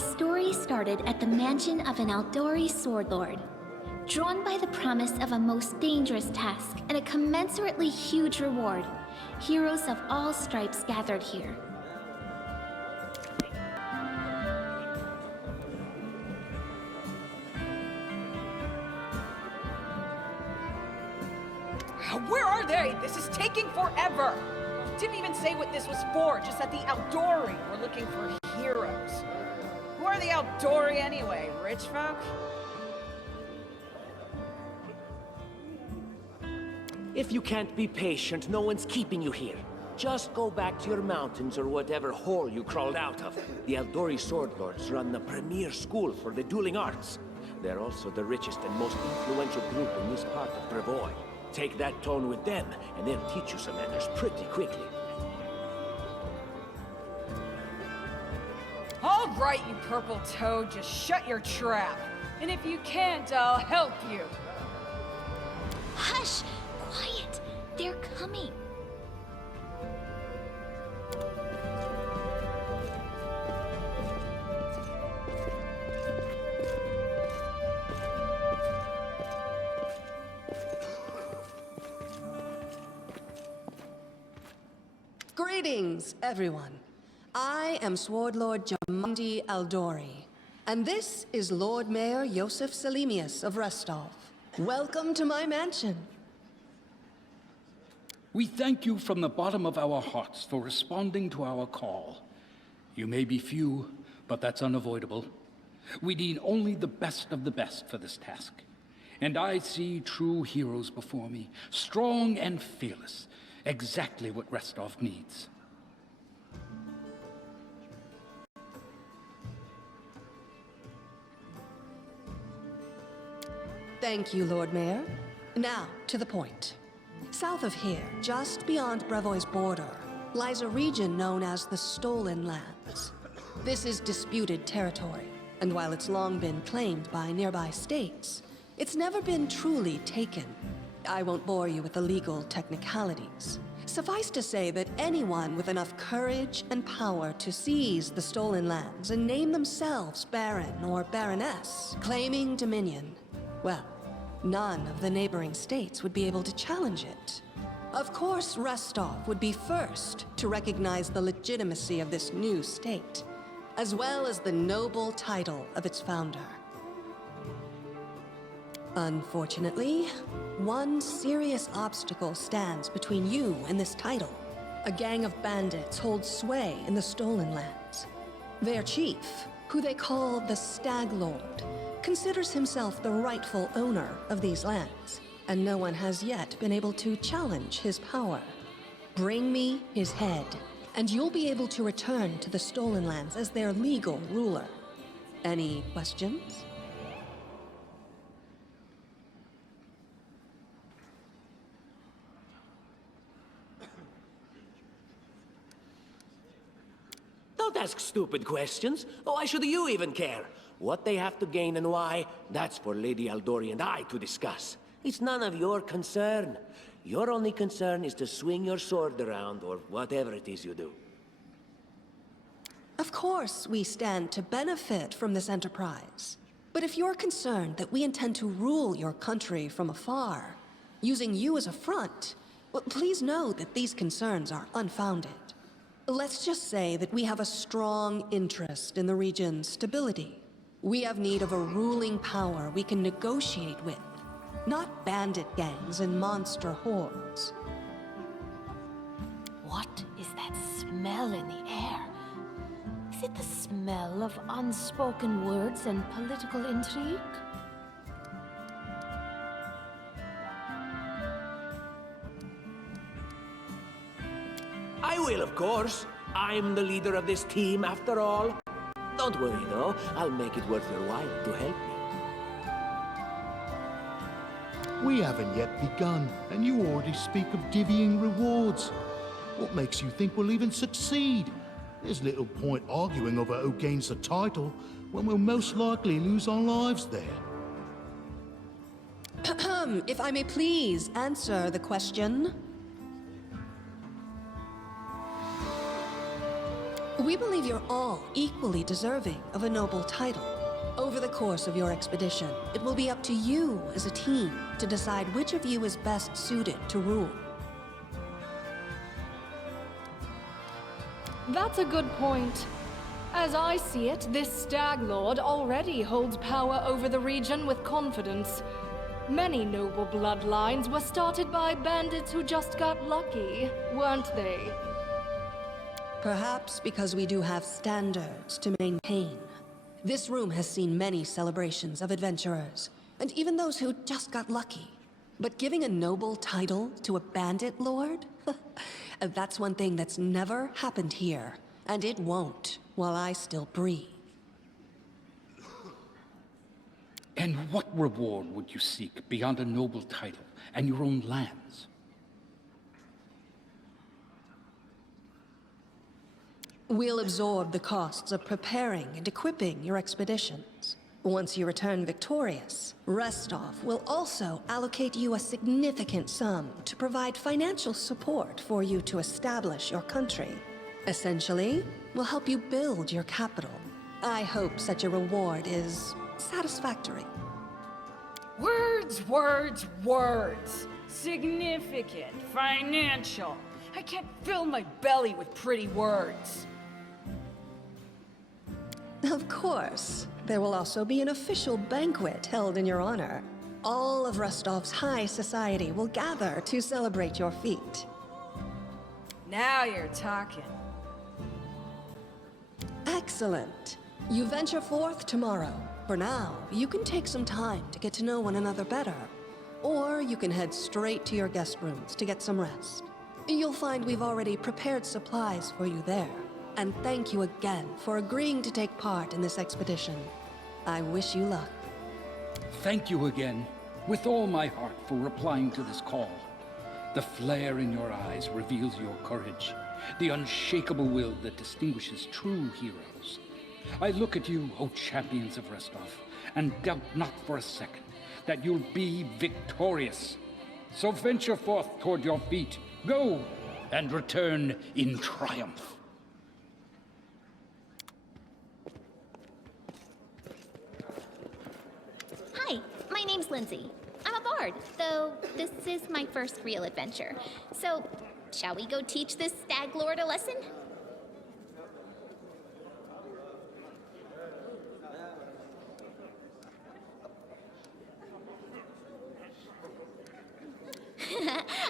story started at the mansion of an Aldori sword lord. Drawn by the promise of a most dangerous task and a commensurately huge reward, heroes of all stripes gathered here. Where are they? This is taking forever! Didn't even say what this was for, just that the Aldori were looking for heroes. Who are the Aldori anyway? Rich folk? If you can't be patient, no one's keeping you here. Just go back to your mountains or whatever hole you crawled out of. The Aldori Sword Lords run the premier school for the dueling arts. They're also the richest and most influential group in this part of Brevoy. Take that tone with them, and they'll teach you some manners pretty quickly. All right, you purple toad, just shut your trap. And if you can't, I'll help you. Hush! Quiet! They're coming. Greetings, everyone. I am Sword Lord Jamandi Aldori, and this is Lord Mayor Yosef Selimius of Restov. Welcome to my mansion. We thank you from the bottom of our hearts for responding to our call. You may be few, but that's unavoidable. We need only the best of the best for this task. And I see true heroes before me, strong and fearless, exactly what Restov needs. Thank you, Lord Mayor. Now, to the point. South of here, just beyond Brevoy's border, lies a region known as the Stolen Lands. This is disputed territory, and while it's long been claimed by nearby states, it's never been truly taken. I won't bore you with the legal technicalities. Suffice to say that anyone with enough courage and power to seize the Stolen Lands and name themselves Baron or Baroness, claiming dominion, well, none of the neighboring states would be able to challenge it. Of course, Restov would be first to recognize the legitimacy of this new state, as well as the noble title of its founder. Unfortunately, one serious obstacle stands between you and this title. A gang of bandits holds sway in the Stolen Lands. Their chief, who they call the Stag Lord, considers himself the rightful owner of these lands, and no one has yet been able to challenge his power. Bring me his head, and you'll be able to return to the Stolen Lands as their legal ruler. Any questions? Don't ask stupid questions. Why should you even care? What they have to gain and why, that's for Lady Aldori and I to discuss. It's none of your concern. Your only concern is to swing your sword around, or whatever it is you do. Of course, we stand to benefit from this enterprise. But if you're concerned that we intend to rule your country from afar, using you as a front, well, please know that these concerns are unfounded. Let's just say that we have a strong interest in the region's stability. We have need of a ruling power we can negotiate with, not bandit gangs and monster hordes. What is that smell in the air? Is it the smell of unspoken words and political intrigue? I will, of course. I'm the leader of this team, after all. Don't worry, though. I'll make it worth your while to help me. We haven't yet begun, and you already speak of divvying rewards. What makes you think we'll even succeed? There's little point arguing over who gains the title when we'll most likely lose our lives there. If I may please answer the question. We believe you're all equally deserving of a noble title. Over the course of your expedition, it will be up to you as a team to decide which of you is best suited to rule. That's a good point. As I see it, this Stag Lord already holds power over the region with confidence. Many noble bloodlines were started by bandits who just got lucky, weren't they? Perhaps because we do have standards to maintain. This room has seen many celebrations of adventurers, and even those who just got lucky. But giving a noble title to a bandit lord? That's one thing that's never happened here, and it won't while I still breathe. And what reward would you seek beyond a noble title and your own lands? We'll absorb the costs of preparing and equipping your expeditions. Once you return victorious, Restov will also allocate you a significant sum to provide financial support for you to establish your country. Essentially, we'll help you build your capital. I hope such a reward is satisfactory. Words, words, words. Significant, financial. I can't fill my belly with pretty words. Of course. There will also be an official banquet held in your honor. All of Rostov's high society will gather to celebrate your feat. Now you're talking. Excellent. You venture forth tomorrow. For now, you can take some time to get to know one another better. Or you can head straight to your guest rooms to get some rest. You'll find we've already prepared supplies for you there. And thank you again for agreeing to take part in this expedition. I wish you luck. Thank you again, with all my heart, for replying to this call. The flare in your eyes reveals your courage, the unshakable will that distinguishes true heroes. I look at you, O champions of Restov, and doubt not for a second that you'll be victorious. So venture forth toward your feet. Go, and return in triumph. Hi, my name's Lindsay. I'm a bard, though this is my first real adventure. So, shall we go teach this stag lord a lesson?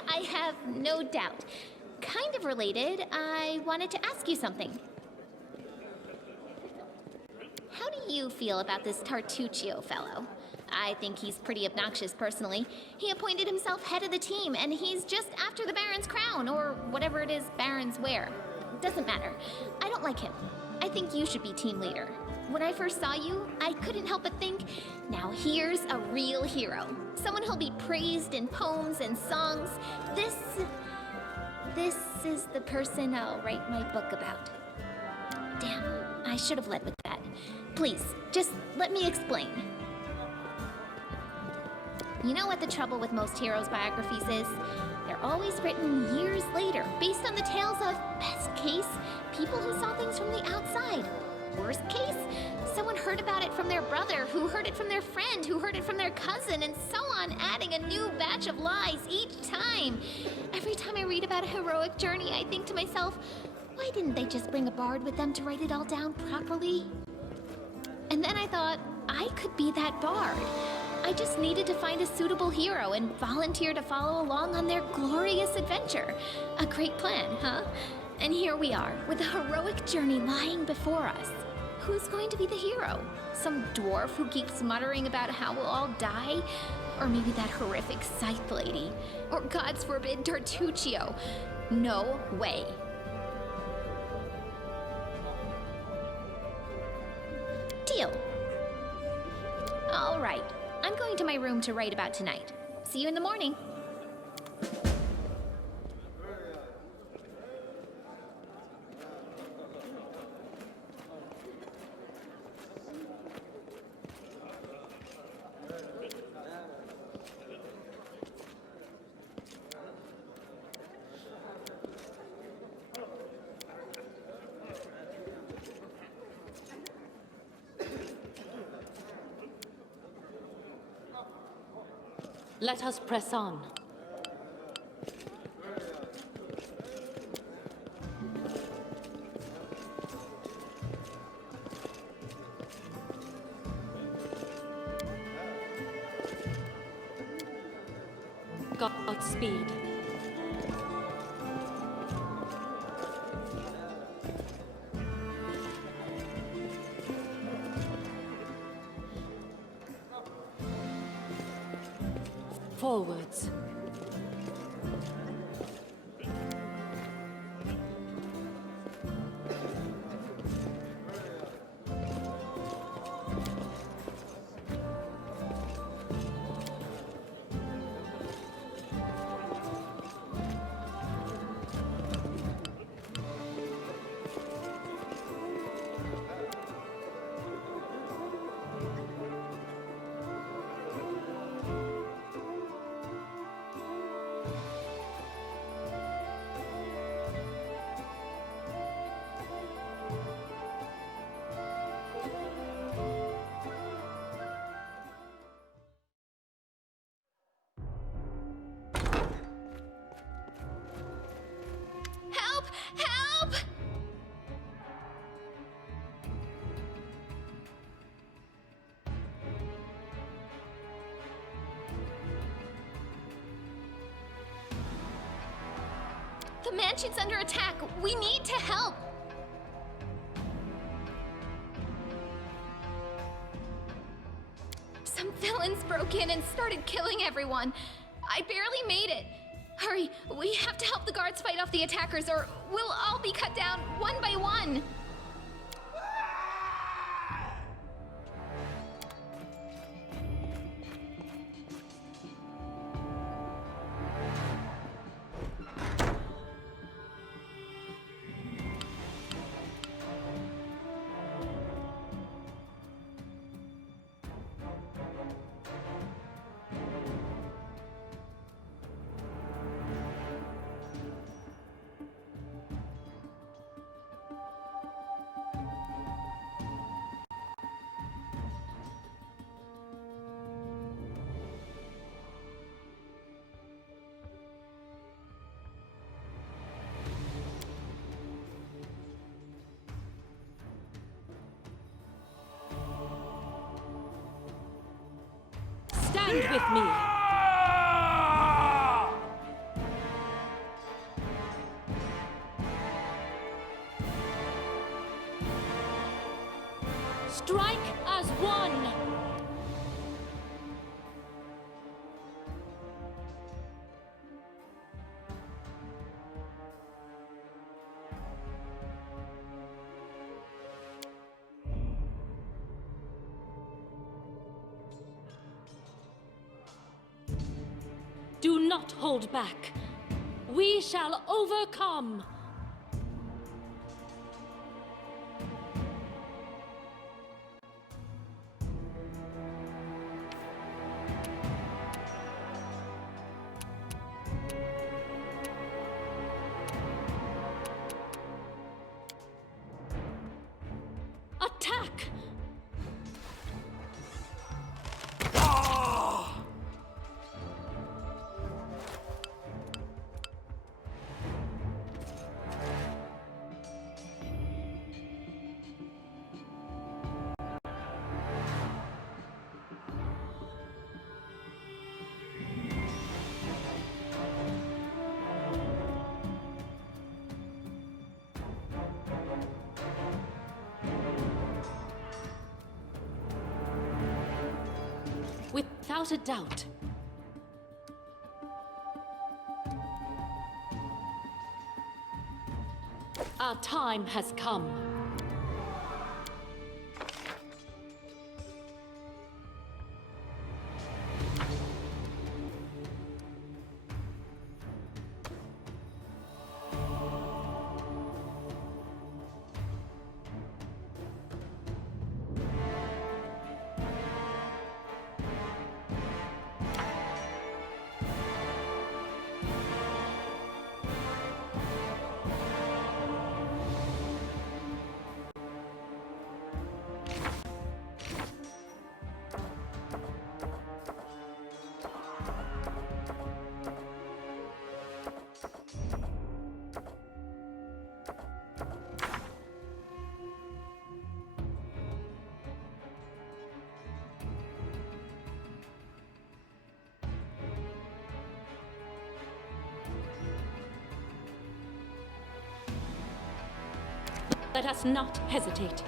I have no doubt. Kind of related, I wanted to ask you something. How do you feel about this Tartuccio fellow? I think he's pretty obnoxious personally. He appointed himself head of the team, and he's just after the Baron's crown, or whatever it is barons wear. Doesn't matter. I don't like him. I think you should be team leader. When I first saw you, I couldn't help but think, now here's a real hero. Someone who'll be praised in poems and songs. This is the person I'll write my book about. Damn, I should have led with that. Please, just let me explain. You know what the trouble with most heroes' biographies is? They're always written years later, based on the tales of, best case, people who saw things from the outside. Worst case, someone heard about it from their brother, who heard it from their friend, who heard it from their cousin, and so on, adding a new batch of lies each time. Every time I read about a heroic journey, I think to myself, why didn't they just bring a bard with them to write it all down properly? And then I thought, I could be that bard. I just needed to find a suitable hero and volunteer to follow along on their glorious adventure. A great plan, huh? And here we are, with a heroic journey lying before us. Who's going to be the hero? Some dwarf who keeps muttering about how we'll all die? Or maybe that horrific scythe lady? Or, God's forbid, Tartuccio? No way. Deal. All right. I'm going to my room to write about tonight. See you in the morning. Let us press on. Godspeed. Forwards. Help! Help! The mansion's under attack. We need to help. Some villains broke in and started killing everyone. I barely made it. Hurry, we have to help the guards fight off the attackers or we'll all be cut down one by one. Stand with me. Strike as one. Do not hold back. We shall overcome. Attack! Without a doubt. Our time has come. Let us not hesitate.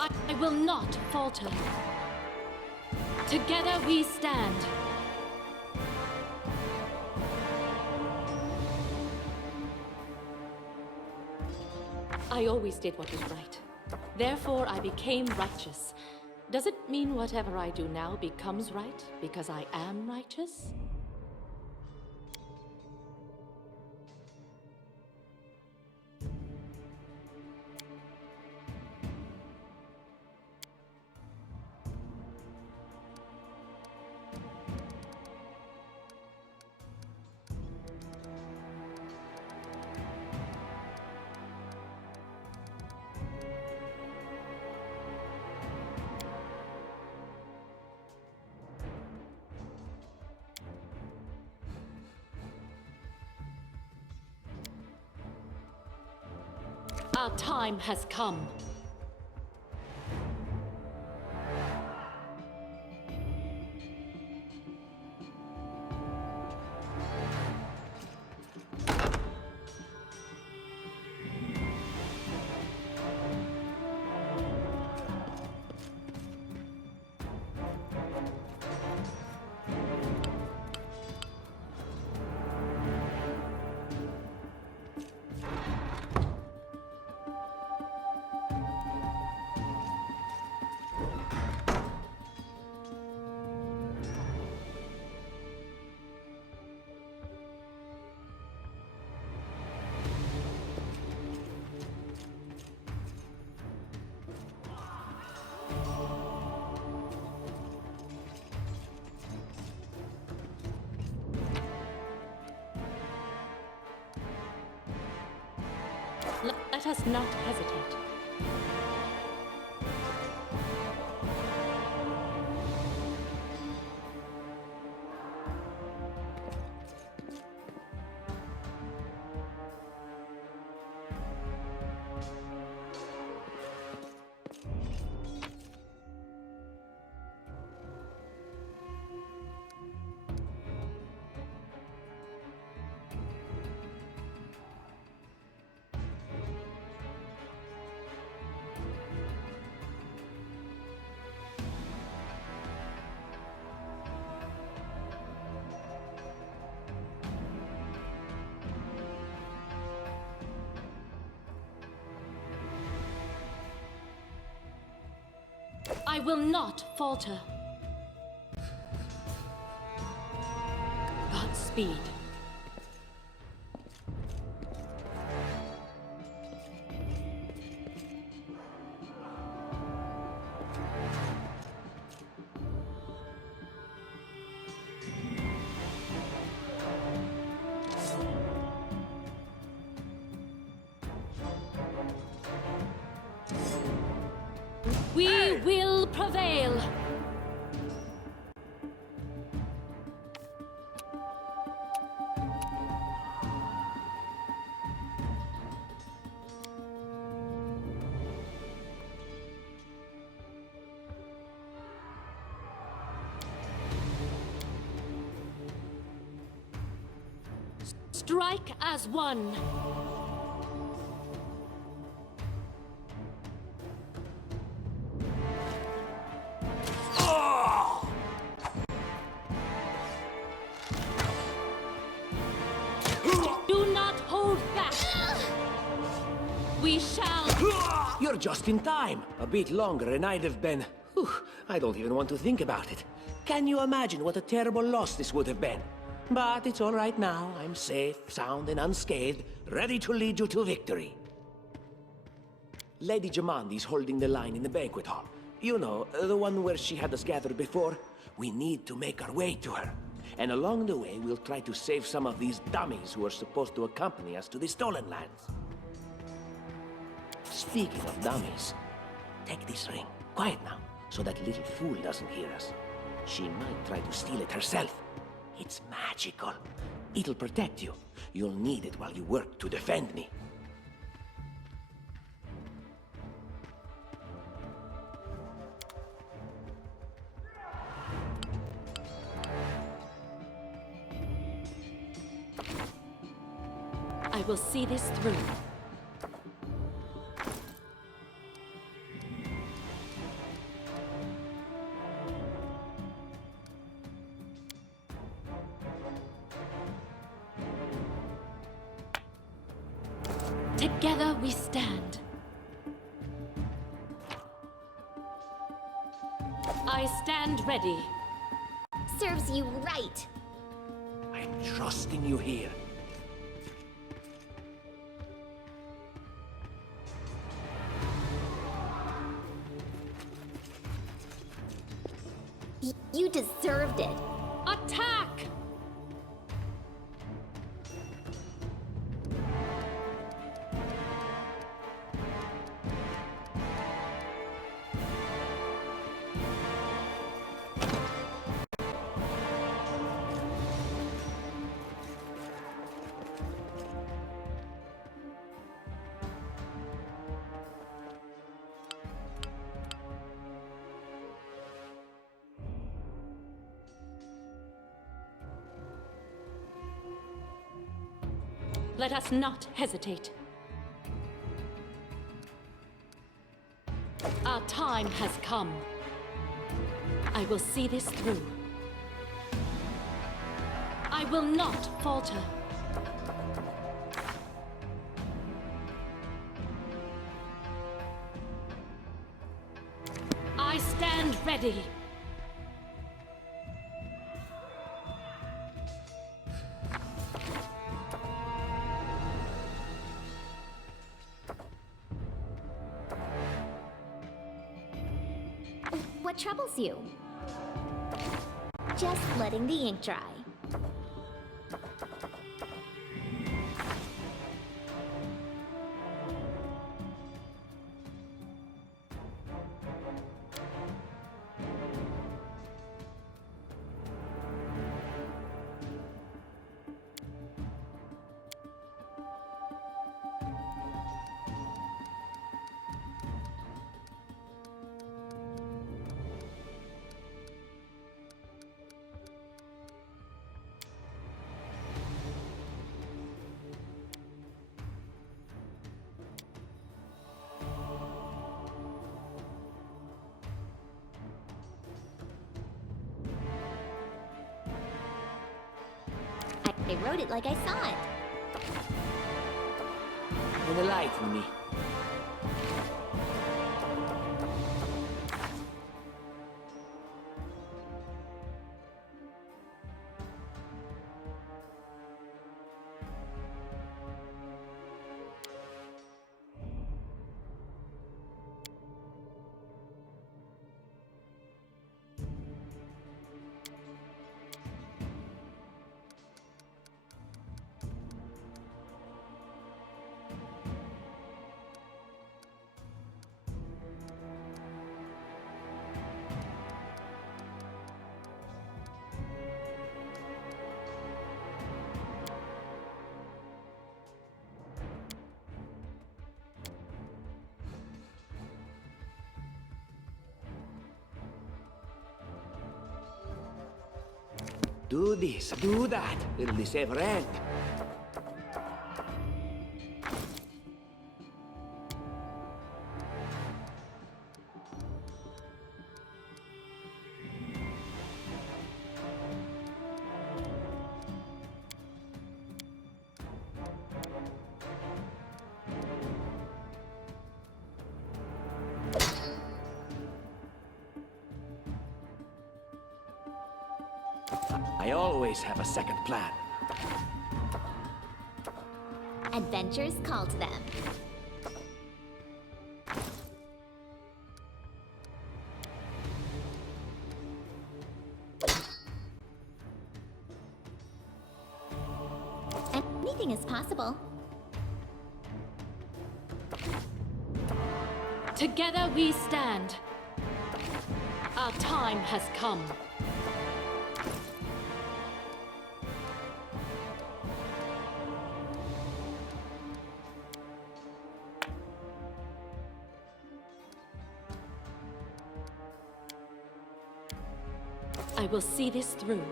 I will not falter. Together we stand. I always did what was right. Therefore, I became righteous. Does it mean whatever I do now becomes right because I am righteous? Our time has come. Let us not hesitate. I will not falter. Godspeed. We will prevail! Strike as one! you're just in time. A bit longer and I'd have been... Whew, I don't even want to think about it. Can you imagine what a terrible loss this would have been? But it's all right now. I'm safe, sound, and unscathed, ready to lead you to victory. Lady Jamandi's holding the line in the banquet hall. You know, the one where she had us gathered before. We need to make our way to her. And along the way, we'll try to save some of these dummies who are supposed to accompany us to the Stolen Lands. Speaking of dummies, take this ring. Quiet now, so that little fool doesn't hear us. She might try to steal it herself. It's magical. It'll protect you. You'll need it while you work to defend me. I will see this through. Together we stand. I stand ready. Serves you right. I'm trusting you here. You deserved it. Attack! Let us not hesitate. Our time has come. I will see this through. I will not falter. I stand ready. What troubles you? Just letting the ink dry. I wrote it like I saw it. Enlighten me. Do this, do that. It'll never end. I always have a second plan. Adventures call to them. Anything is possible. Together we stand. Our time has come. I will see this through.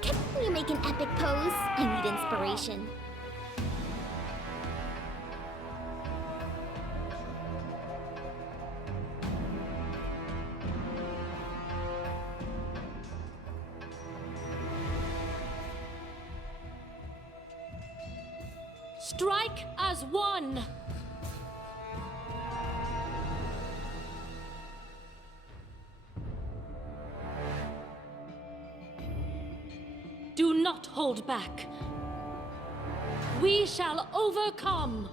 Can you make an epic pose? I need inspiration. Strike as one! Do not hold back. We shall overcome!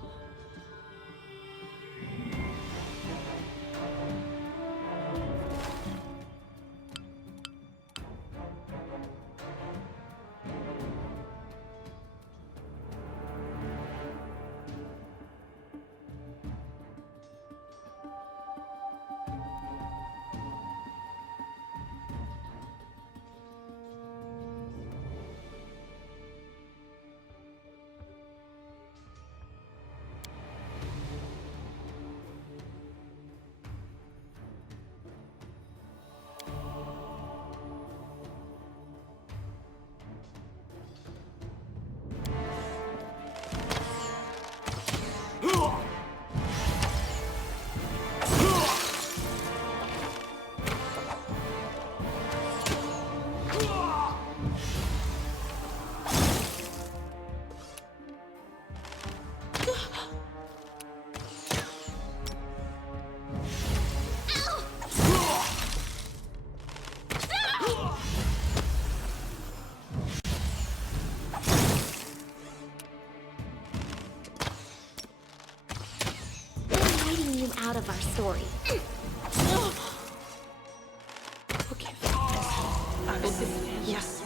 Out of our story. Okay. Yes.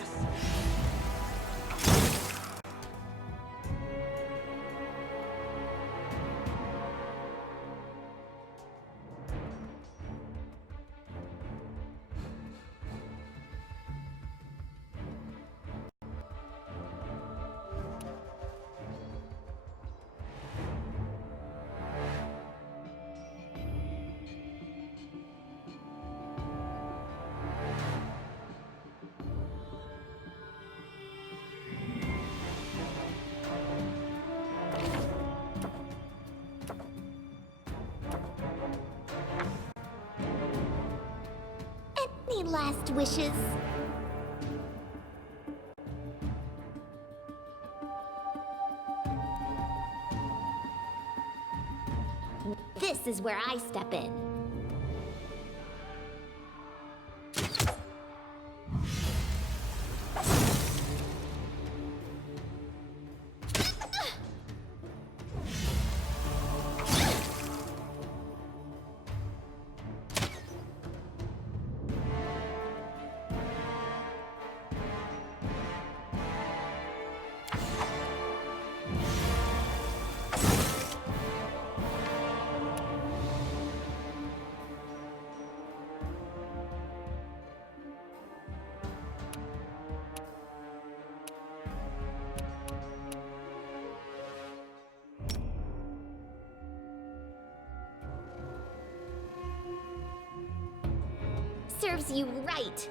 Any last wishes? This is where I step in. Serves you right.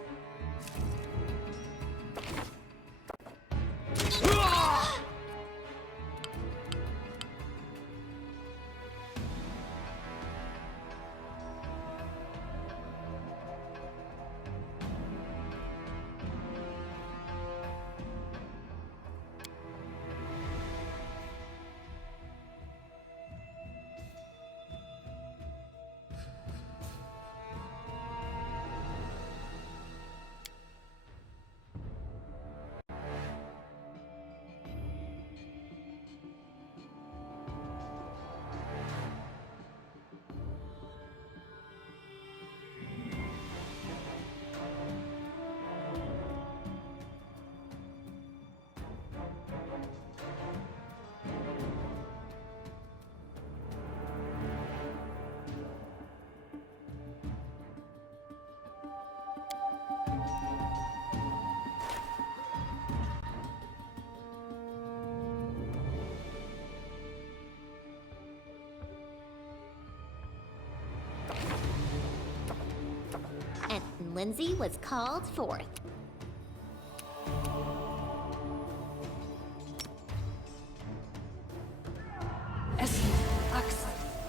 Lindsay was called forth.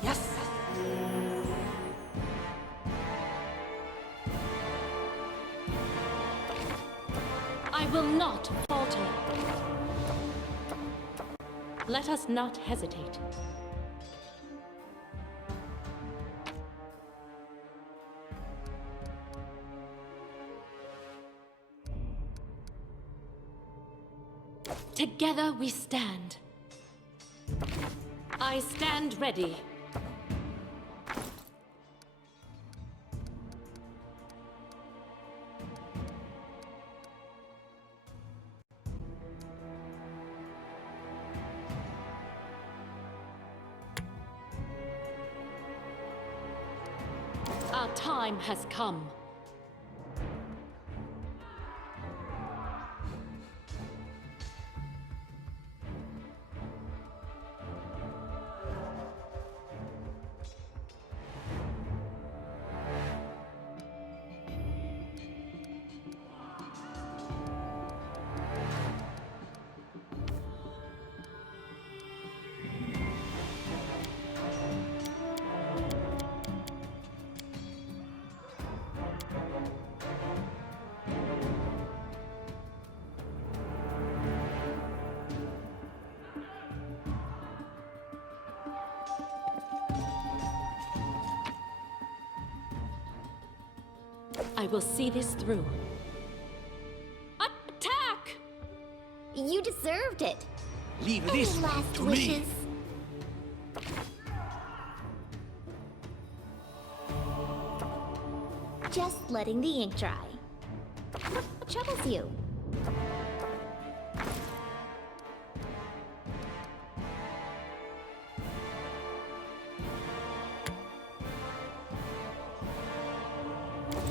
Yes. I will not falter. Let us not hesitate. Together we stand. I stand ready. Our time has come. I will see this through. Attack! You deserved it. Leave Any this last to wishes? me. Just letting the ink dry. What troubles you?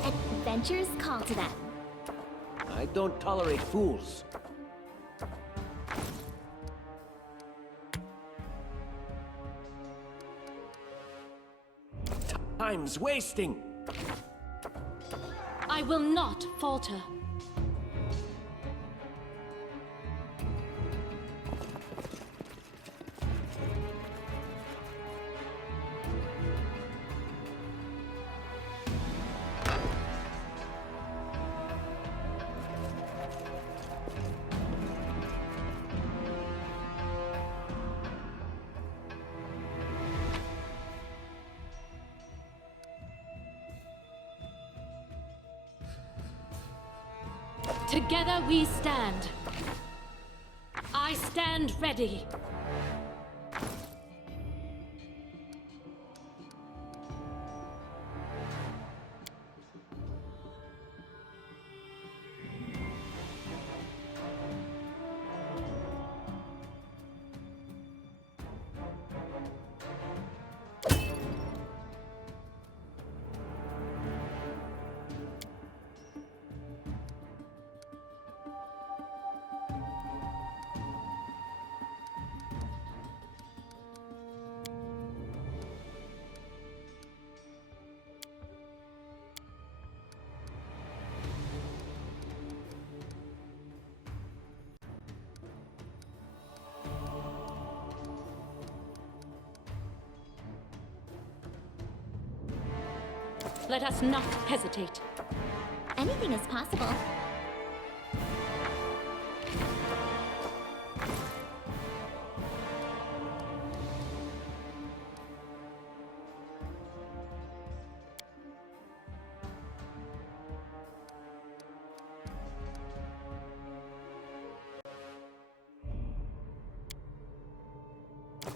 Adventures call to them. I don't tolerate fools. Time's wasting. I will not falter. Together we stand. I stand ready. Let us not hesitate. Anything is possible.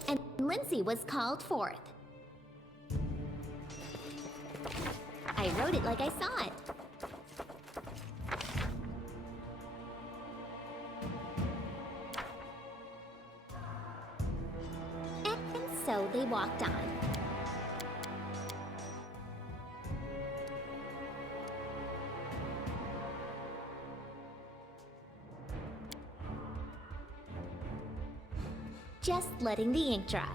And Lindsay was called forth. I wrote it like I saw it. And so they walked on. Just letting the ink dry.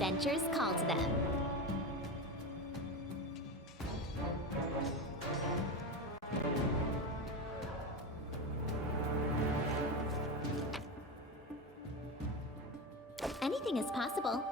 Adventures call to them. Anything is possible.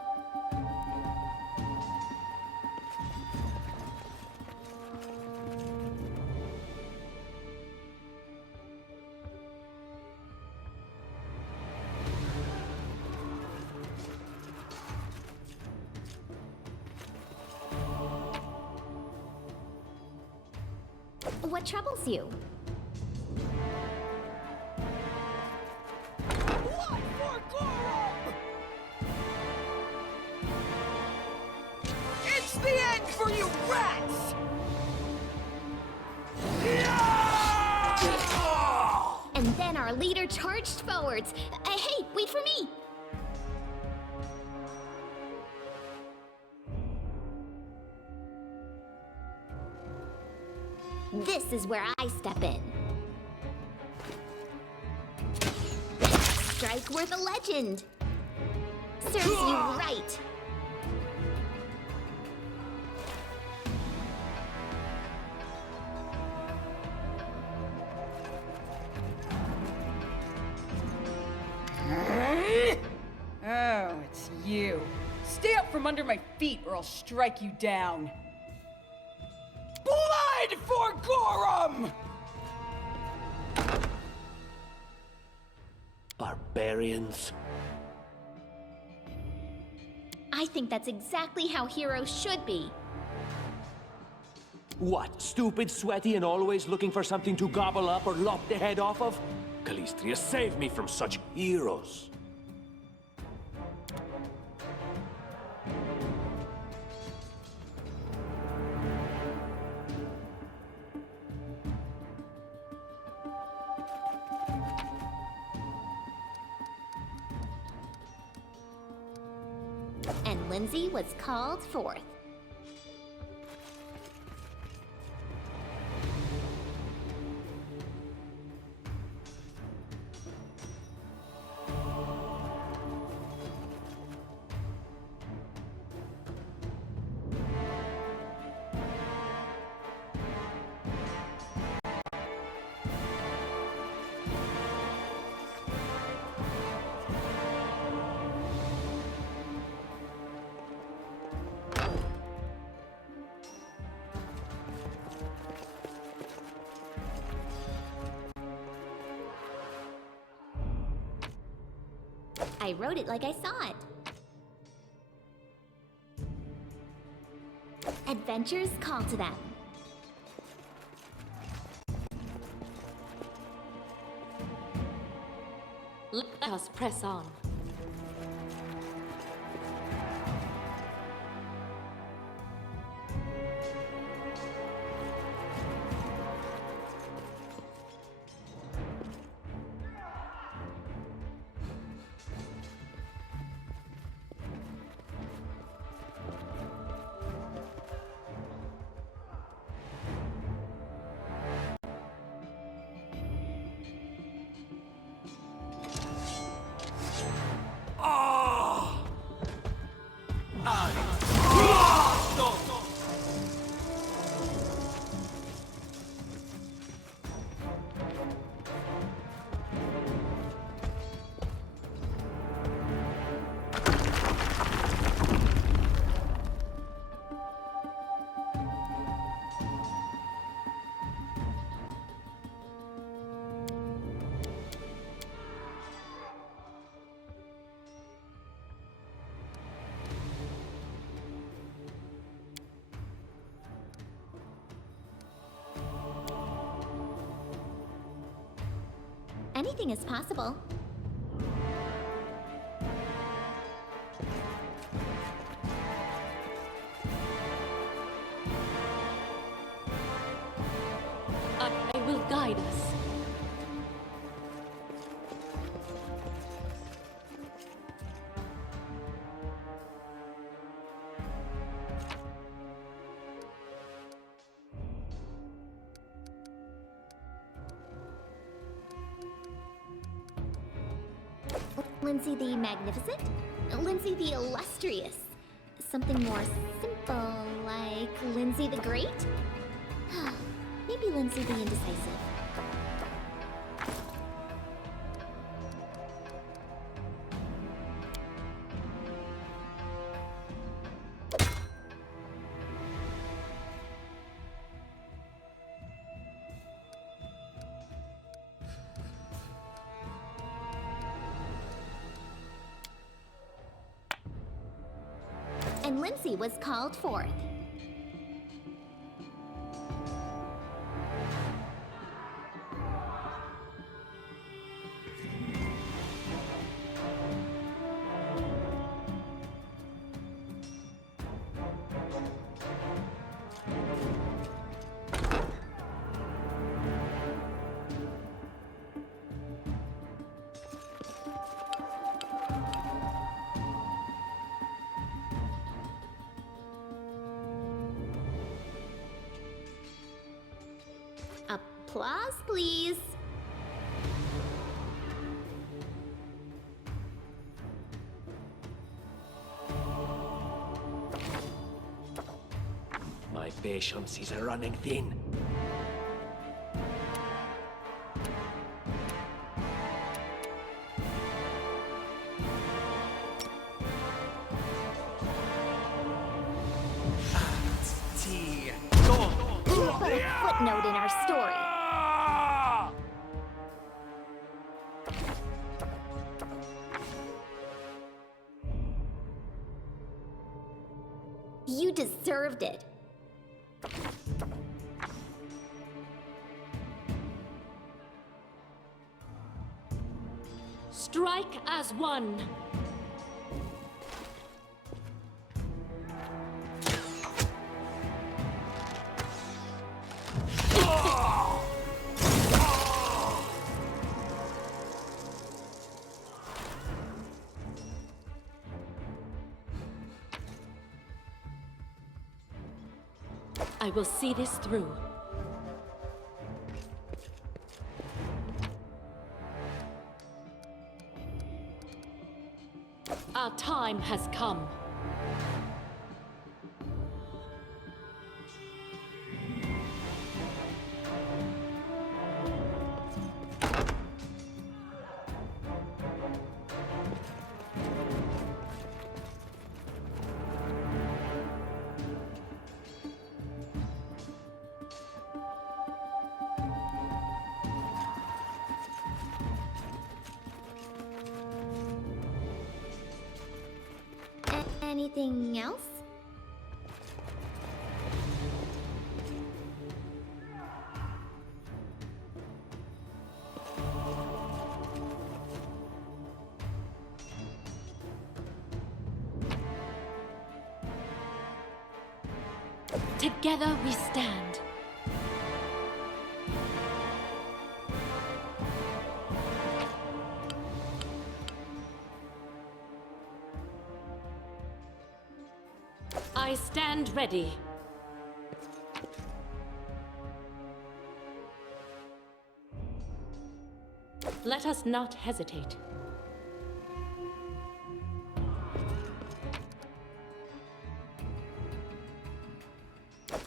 What troubles you? What for Gorum? It's the end for you rats! And then our leader charged forwards. Hey, wait for me! This is where I step in. Strike worth a legend. Serves you right. Oh, it's you. Stay up from under my feet or I'll strike you down. Blood for Gorum! Barbarians. I think that's exactly how heroes should be. What, stupid, sweaty, and always looking for something to gobble up or lop the head off of? Calistria, save me from such heroes. And Lindsay was called forth. I wrote it like I saw it. Adventures call to them. Let us press on. Anything is possible. I will guide us. Lindsay the Magnificent? Lindsay the Illustrious? Something more simple, like Lindsay the Great? Maybe Lindsay the Indecisive. And Lindsay was called forth. Applause, please. My patience is running thin. You put a footnote in our story. You deserved it. Strike as one. I will see this through. Our time has come. Anything else? Together we stand. I stand ready. Let us not hesitate.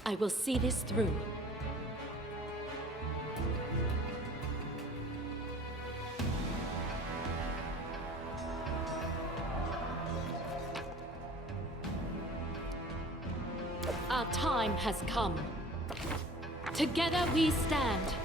I will see this through. Our time has come. Together we stand.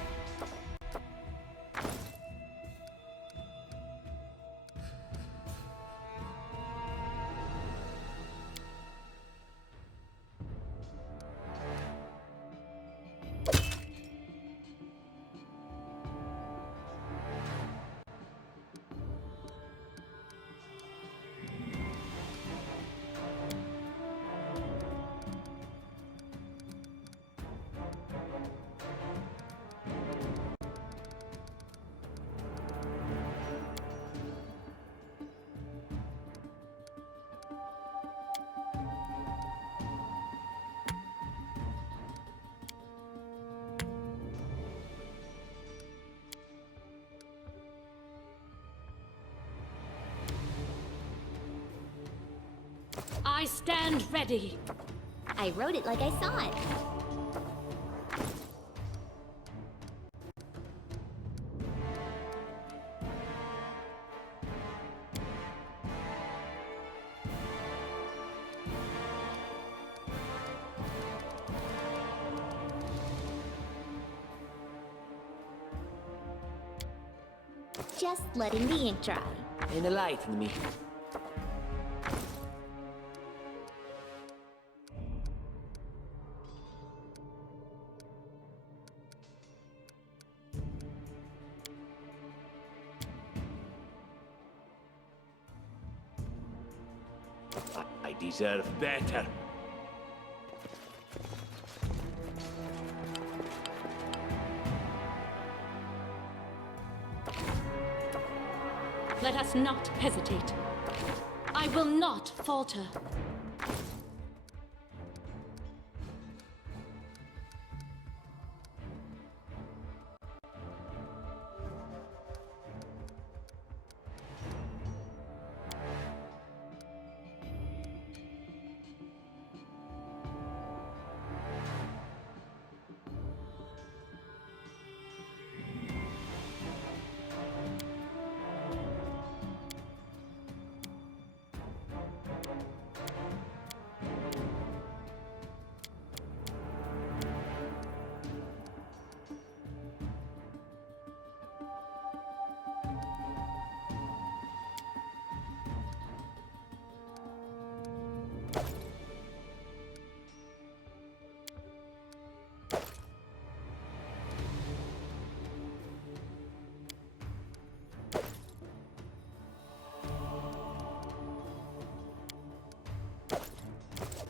I stand ready. I wrote it like I saw it. Just letting the ink dry. Enlighten me. I deserve better. Let us not hesitate. I will not falter.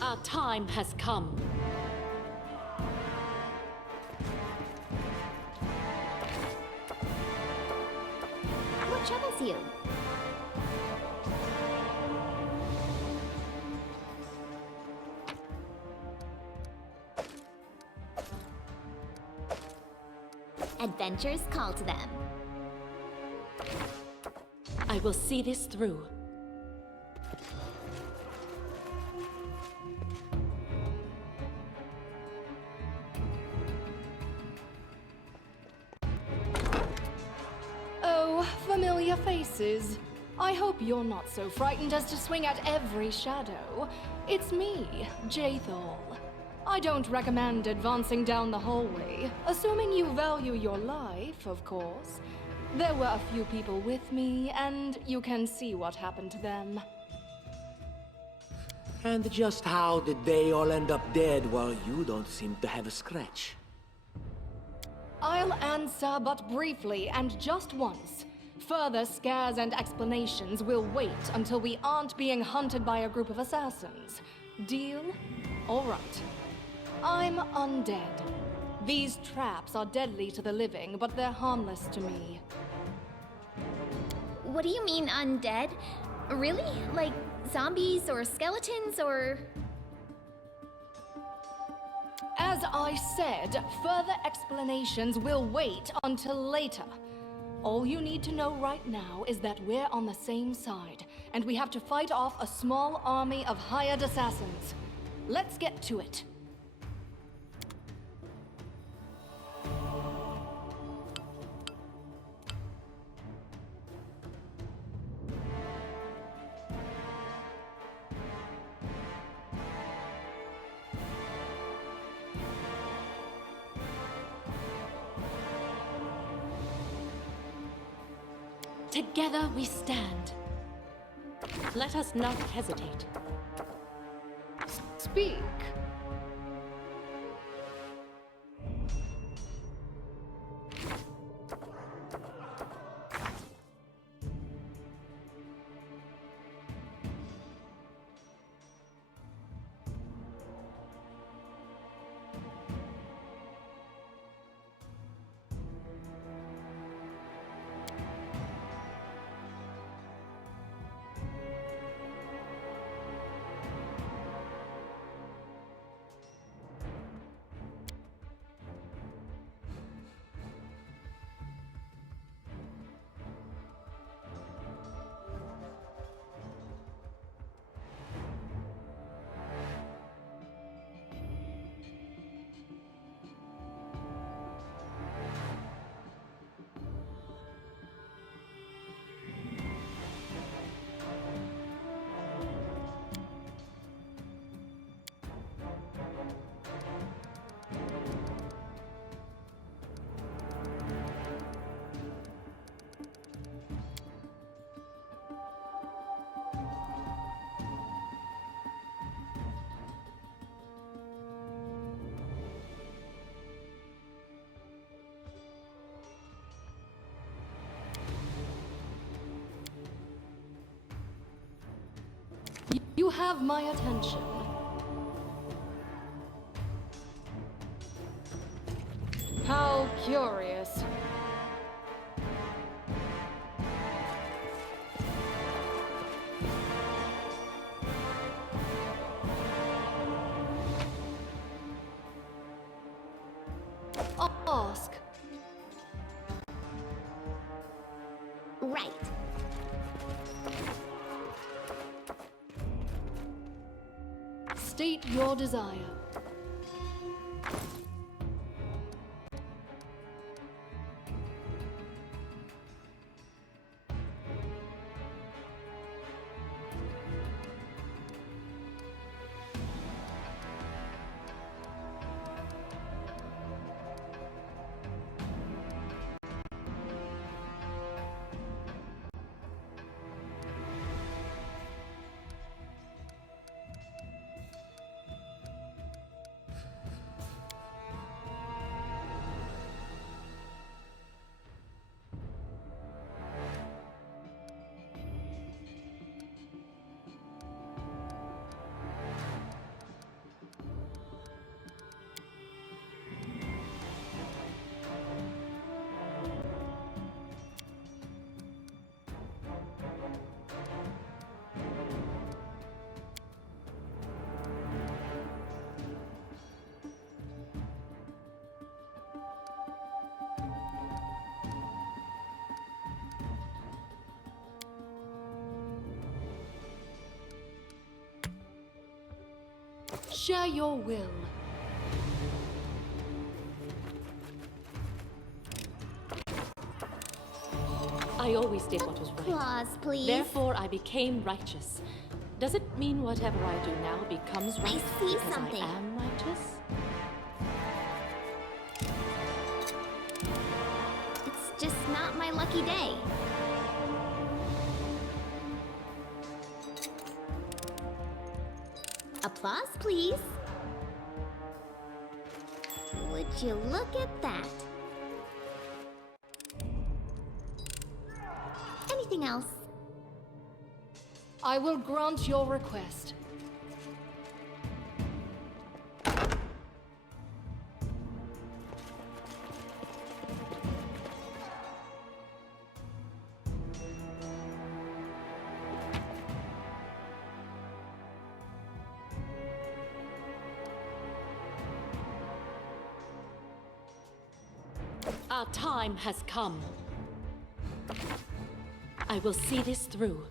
Our time has come. What troubles you? Adventures call to them. I will see this through. Oh, familiar faces. I hope you're not so frightened as to swing at every shadow. It's me, Jaethal. I don't recommend advancing down the hallway, assuming you value your life, of course. There were a few people with me, and you can see what happened to them. And just how did they all end up dead while you don't seem to have a scratch? I'll answer but briefly and just once. Further scares and explanations will wait until we aren't being hunted by a group of assassins. Deal? All right. I'm undead. These traps are deadly to the living, but they're harmless to me. What do you mean undead? Really? Like zombies or skeletons or... As I said, further explanations will wait until later. All you need to know right now is that we're on the same side, and we have to fight off a small army of hired assassins. Let's get to it. Together we stand. Let us not hesitate. Speak. have my attention. How curious. Ask. Right. State your desire. Share your will. I always did what was right. Applause, please. Therefore, I became righteous. Does it mean whatever I do now becomes right see because something. I am righteous? It's just not my lucky day. Applause, please. Would you look at that? Anything else? I will grant your request. Our time has come. I will see this through.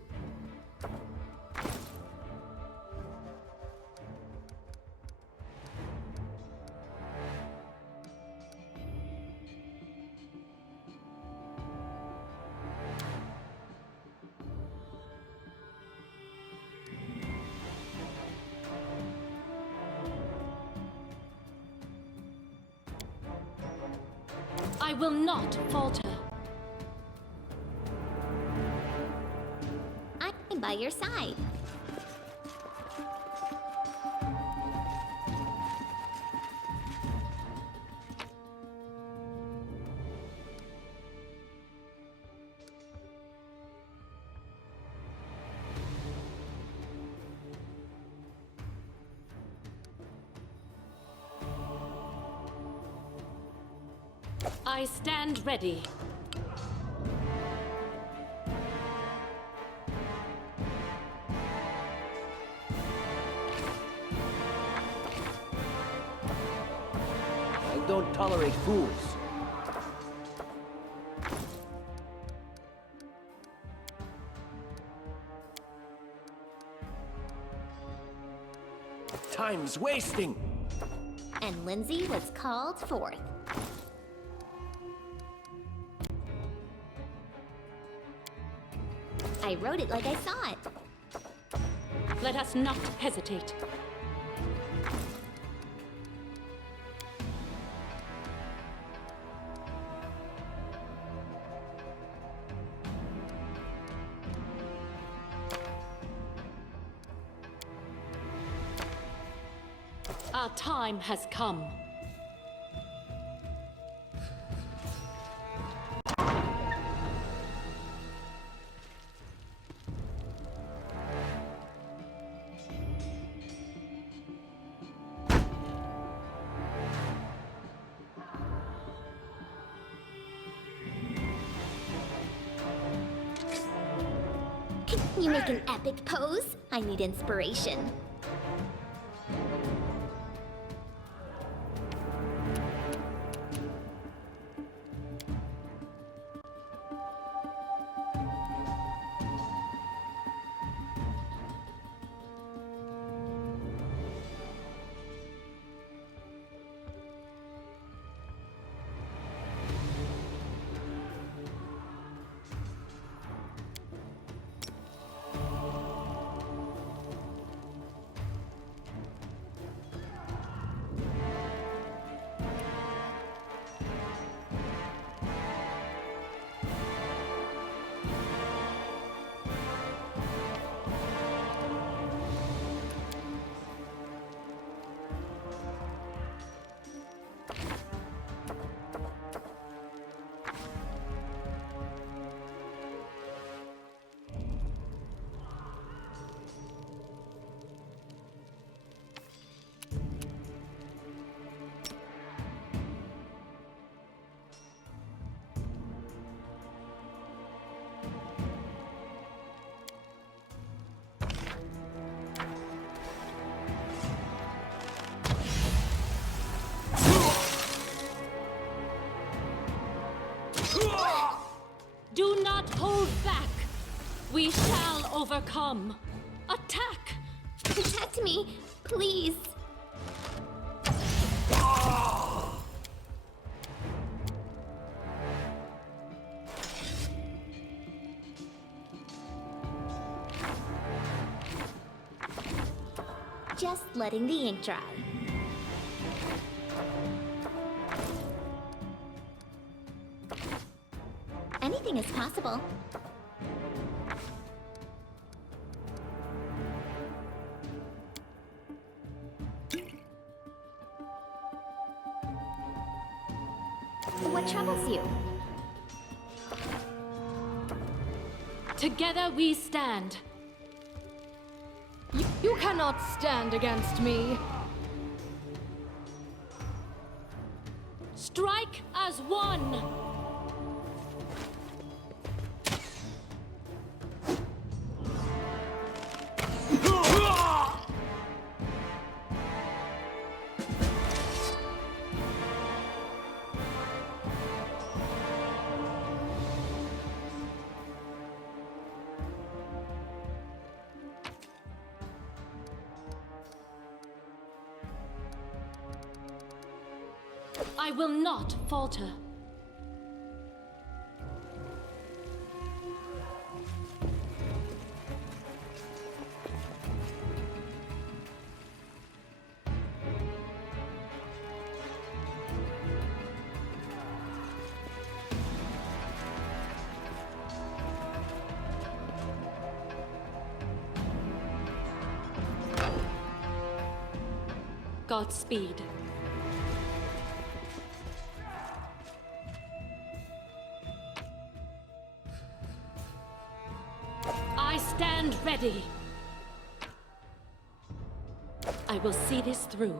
I will not falter. I'm by your side. I stand ready. I don't tolerate fools. Time's wasting. And Lindsay was called forth. I wrote it like I saw it. Let us not hesitate. Our time has come. You make an epic pose? I need inspiration. Do not hold back! We shall overcome! Attack! Protect me, please. Just letting the ink dry. Anything is possible. What troubles you? Together we stand. You cannot stand against me. Strike as one! I will not falter. Godspeed. I stand ready. I will see this through.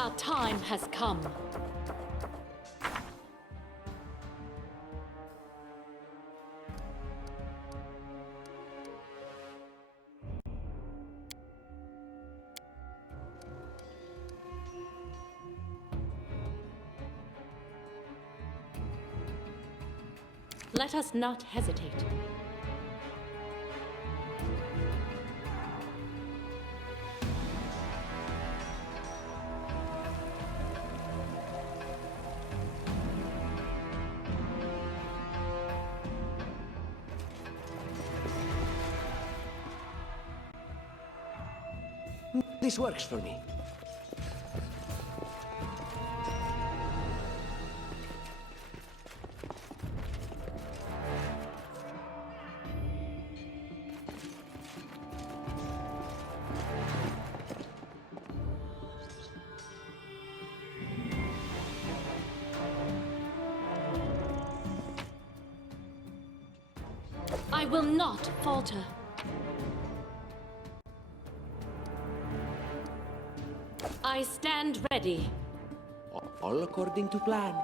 Our time has come. Let us not hesitate. This works for me. I will not falter. I stand ready. All according to plan.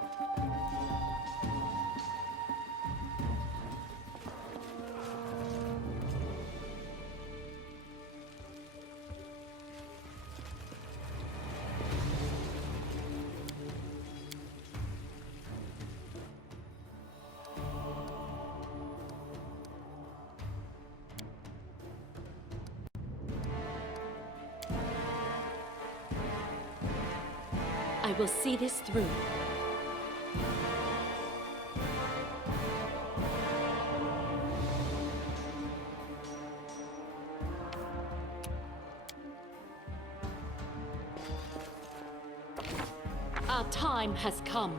I will see this through. Our time has come.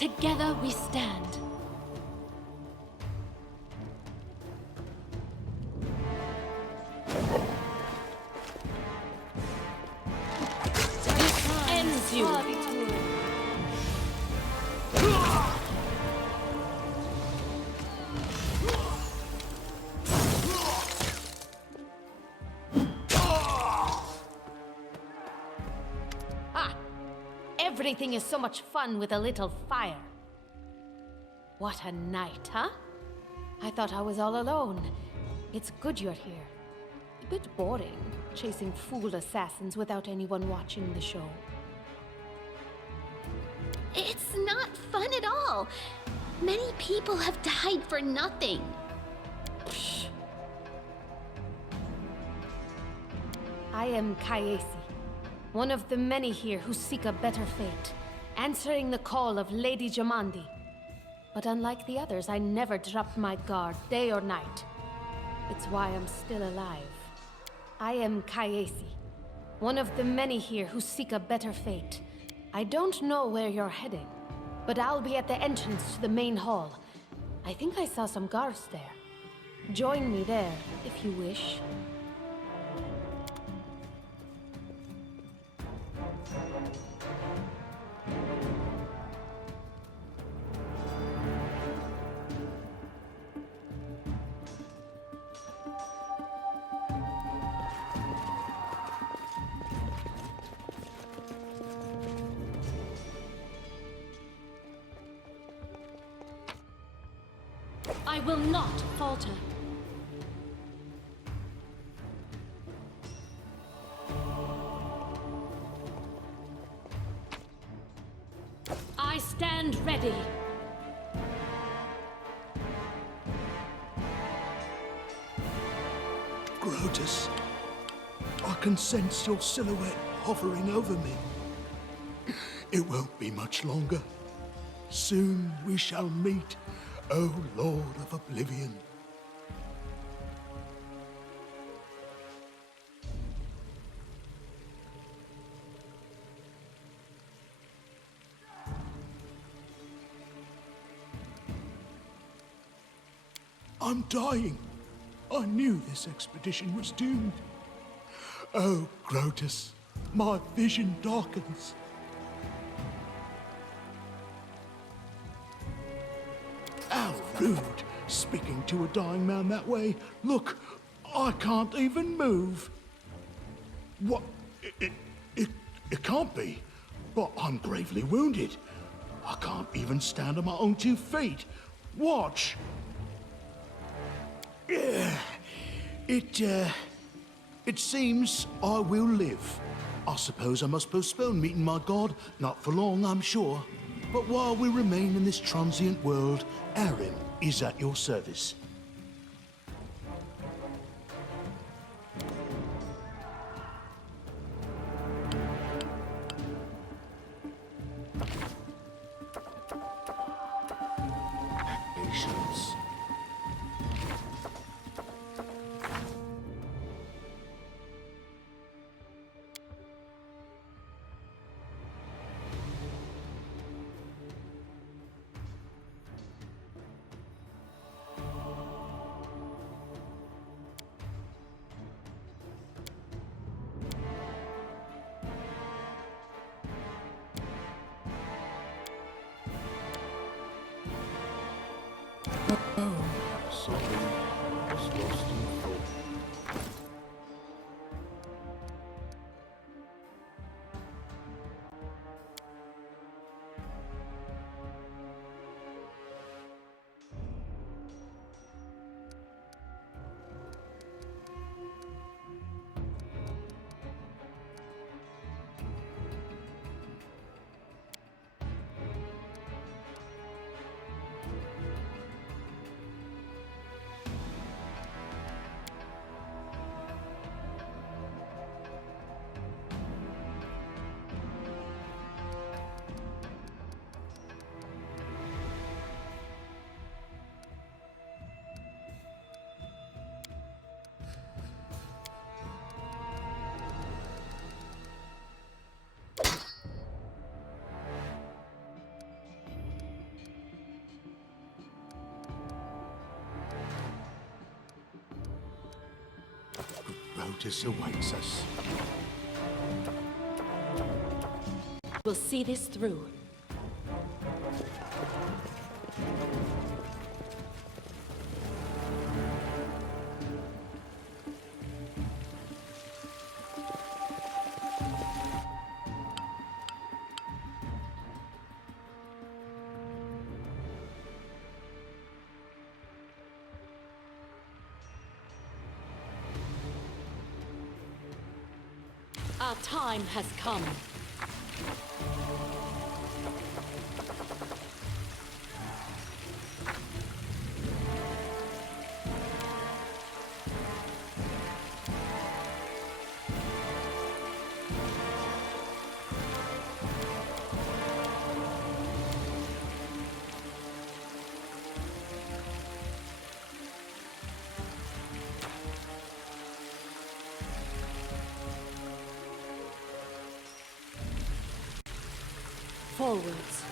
Together we stand. This ends you. Everything is so much fun with a little fire. What a night, huh? I thought I was all alone. It's good you're here. A bit boring, chasing fool assassins without anyone watching the show. It's not fun at all. Many people have died for nothing. Psh. I am Kaesi, one of the many here who seek a better fate, answering the call of Lady Jamandi. But unlike the others, I never dropped my guard, day or night. It's why I'm still alive. I am Kaesi, one of the many here who seek a better fate. I don't know where you're heading, but I'll be at the entrance to the main hall. I think I saw some guards there. Join me there, if you wish. I will not falter. I stand ready. Grotus, I can sense your silhouette hovering over me. It won't be much longer. Soon we shall meet, O Lord of Oblivion. I'm dying. I knew this expedition was doomed. Oh, Grotus, my vision darkens. How rude, speaking to a dying man that way. Look, I can't even move. What? It can't be. But I'm gravely wounded. I can't even stand on my own 2 feet. Watch. It seems I will live. I suppose I must postpone meeting my god, not for long, I'm sure. But while we remain in this transient world, Arim is at your service. Patience. Grotus awaits us. We'll see this through. Our time has come. Forwards.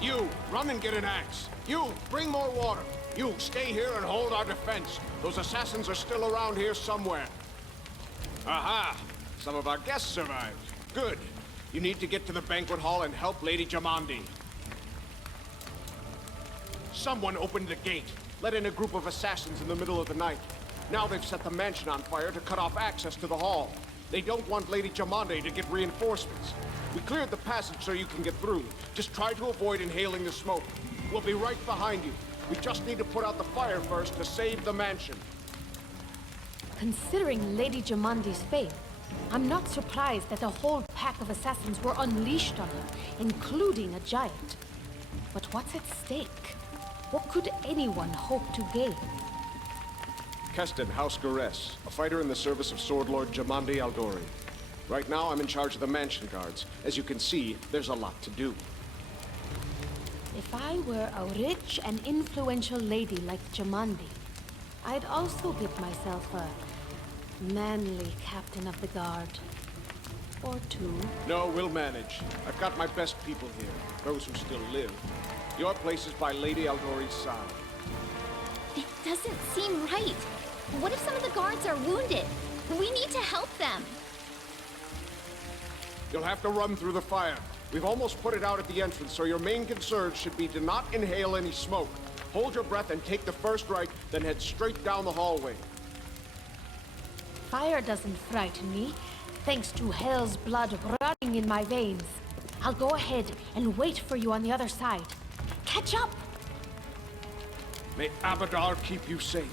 You, run and get an axe. You, bring more water. You, stay here and hold our defense. Those assassins are still around here somewhere. Aha! Some of our guests survived. Good. You need to get to the banquet hall and help Lady Jamandi. Someone opened the gate, let in a group of assassins in the middle of the night. Now they've set the mansion on fire to cut off access to the hall. They don't want Lady Jamande to get reinforcements. We cleared the passage so you can get through. Just try to avoid inhaling the smoke. We'll be right behind you. We just need to put out the fire first to save the mansion. Considering Lady Jamandi's fate, I'm not surprised that a whole pack of assassins were unleashed on her, including a giant. But what's at stake? What could anyone hope to gain? Keston, House Gares, a fighter in the service of Sword Lord Jamandi Aldori. Right now, I'm in charge of the mansion guards. As you can see, there's a lot to do. If I were a rich and influential lady like Jamandi, I'd also give myself a manly captain of the guard. Or two. No, we'll manage. I've got my best people here, those who still live. Your place is by Lady Aldori's side. It doesn't seem right. What if some of the guards are wounded? We need to help them. You'll have to run through the fire. We've almost put it out at the entrance, so your main concern should be to not inhale any smoke. Hold your breath and take the first right, then head straight down the hallway. Fire doesn't frighten me, thanks to hell's blood running in my veins. I'll go ahead and wait for you on the other side. Catch up! May Abadar keep you safe.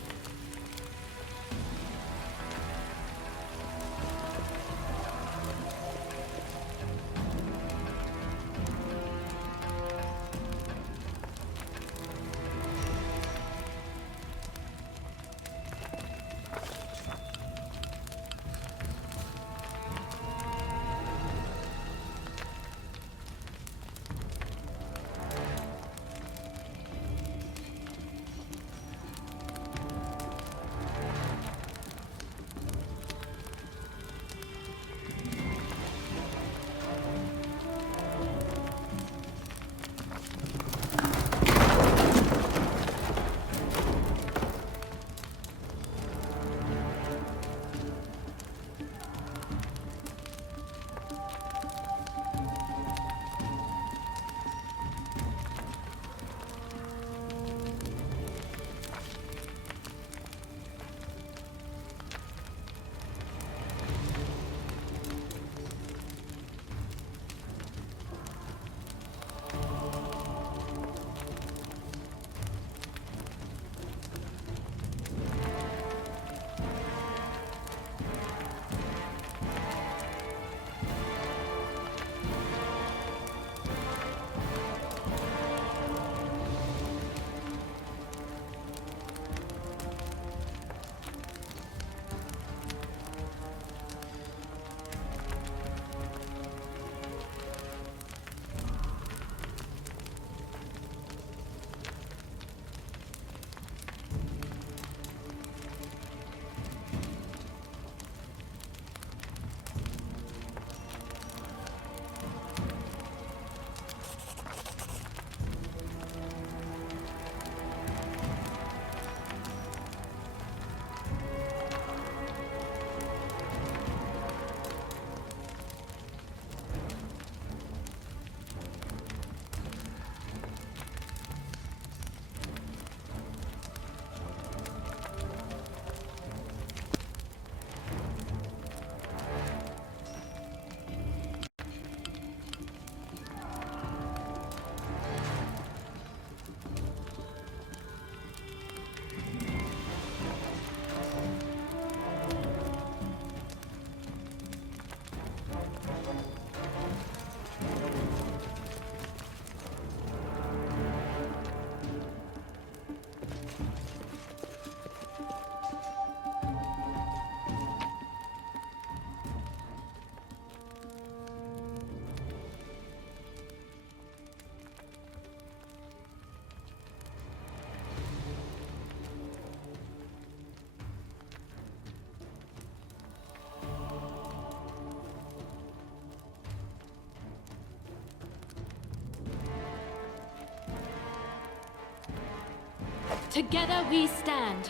Together we stand.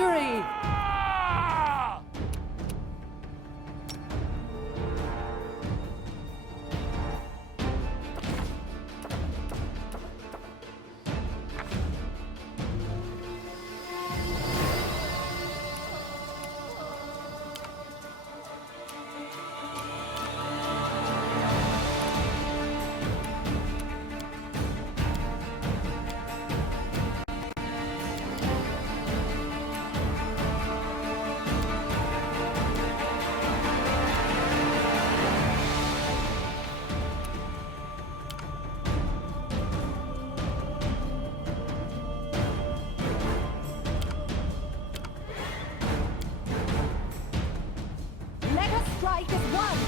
victory! Let us strike as one!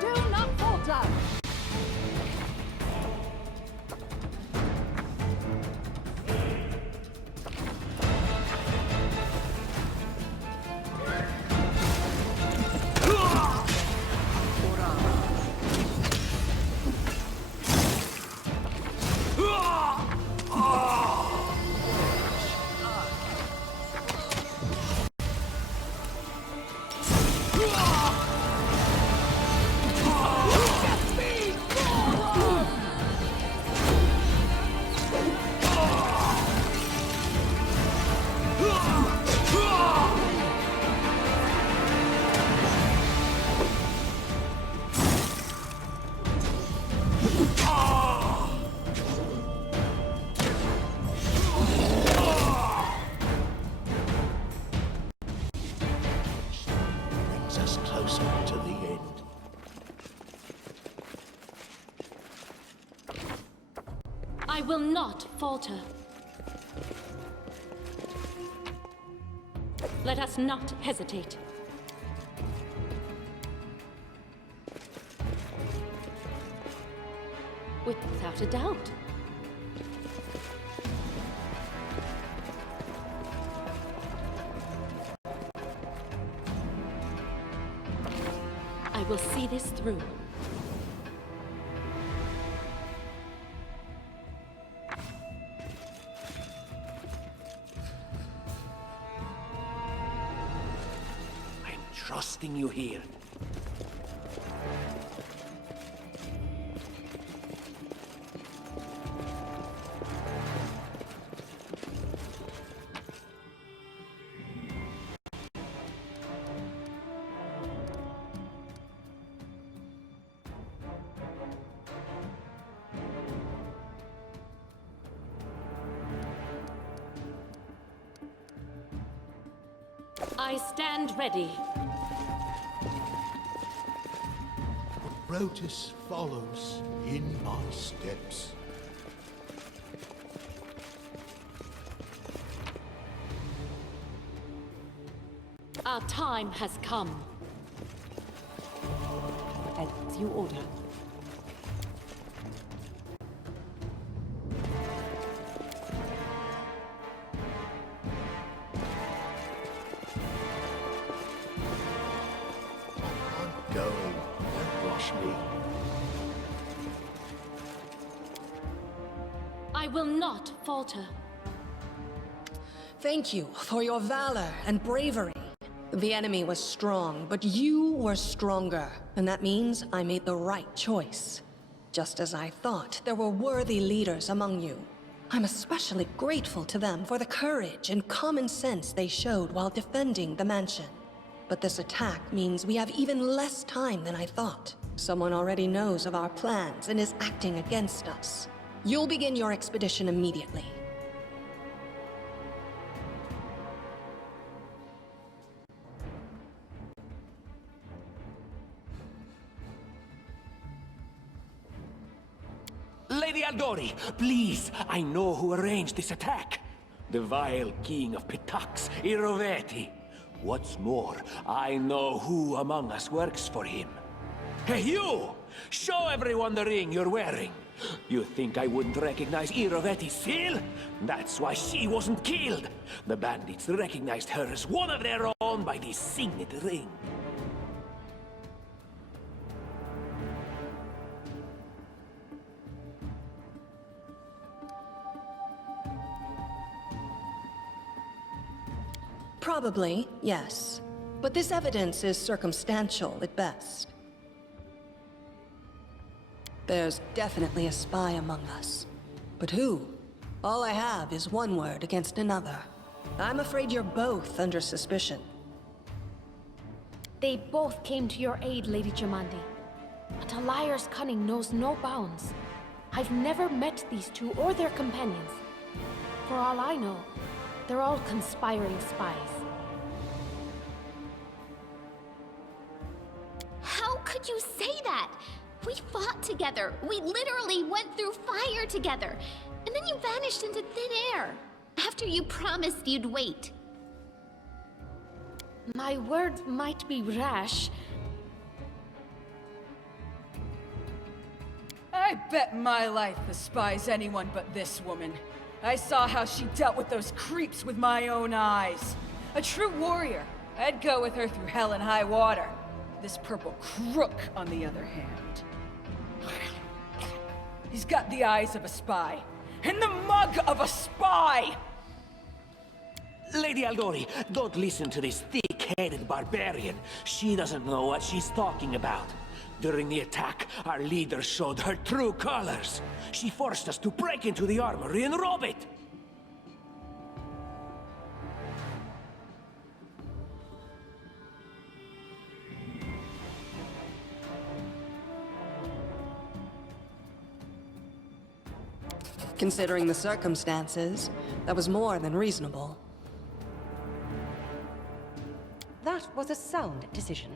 Do not falter! Brings us closer to the end. I will not falter. Let us not hesitate. Without a doubt. I will see this through. I'm trusting you here. I stand ready. Rotus follows in my steps. Our time has come. As you order. I'm going. Don't rush me. I will not falter. Thank you for your valor and bravery. The enemy was strong, but you were stronger. And that means I made the right choice. Just as I thought, there were worthy leaders among you. I'm especially grateful to them for the courage and common sense they showed while defending the mansion. But this attack means we have even less time than I thought. Someone already knows of our plans and is acting against us. You'll begin your expedition immediately. Lady Aldori, please, I know who arranged this attack. The vile king of Pitax, Iroveti. What's more, I know who among us works for him. Hey, you! Show everyone the ring you're wearing. You think I wouldn't recognize Iroveti's seal? That's why she wasn't killed. The bandits recognized her as one of their own by this signet ring. Probably, yes. But this evidence is circumstantial at best. There's definitely a spy among us. But who? All I have is one word against another. I'm afraid you're both under suspicion. They both came to your aid, Lady Jamandi. But a liar's cunning knows no bounds. I've never met these two or their companions. For all I know, they're all conspiring spies. How could you say that? We fought together. We literally went through fire together. And then you vanished into thin air. After you promised you'd wait. My words might be rash. I bet my life despises anyone but this woman. I saw how she dealt with those creeps with my own eyes. A true warrior. I'd go with her through hell and high water. This purple crook, on the other hand. He's got the eyes of a spy. And the mug of a spy! Lady Aldori, don't listen to this thick-headed barbarian. She doesn't know what she's talking about. During the attack, our leader showed her true colors. She forced us to break into the armory and rob it. Considering the circumstances, that was more than reasonable. That was a sound decision.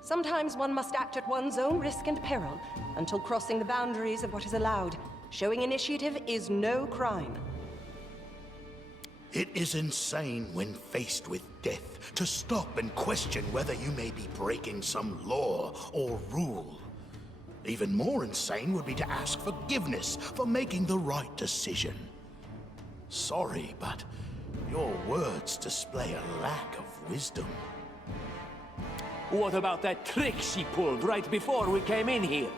Sometimes one must act at one's own risk and peril, until crossing the boundaries of what is allowed. Showing initiative is no crime. It is insane when faced with death to stop and question whether you may be breaking some law or rule. Even more insane would be to ask forgiveness for making the right decision. Sorry, but your words display a lack of wisdom. What about that trick she pulled right before we came in here?